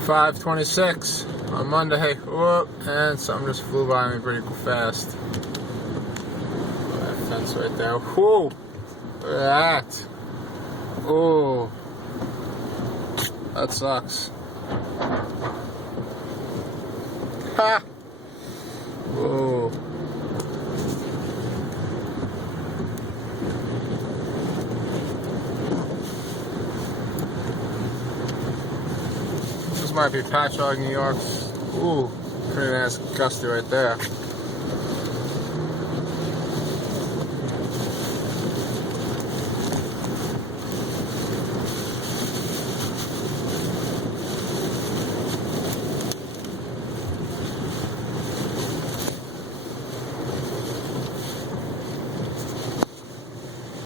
5:26 on Monday. Whoop, and something just flew by me pretty fast. That fence right there. Whoa! Look at that. Oh, that sucks. Ha! Whoa. This might be Patchogue, New York. Ooh, pretty nice gusty right there.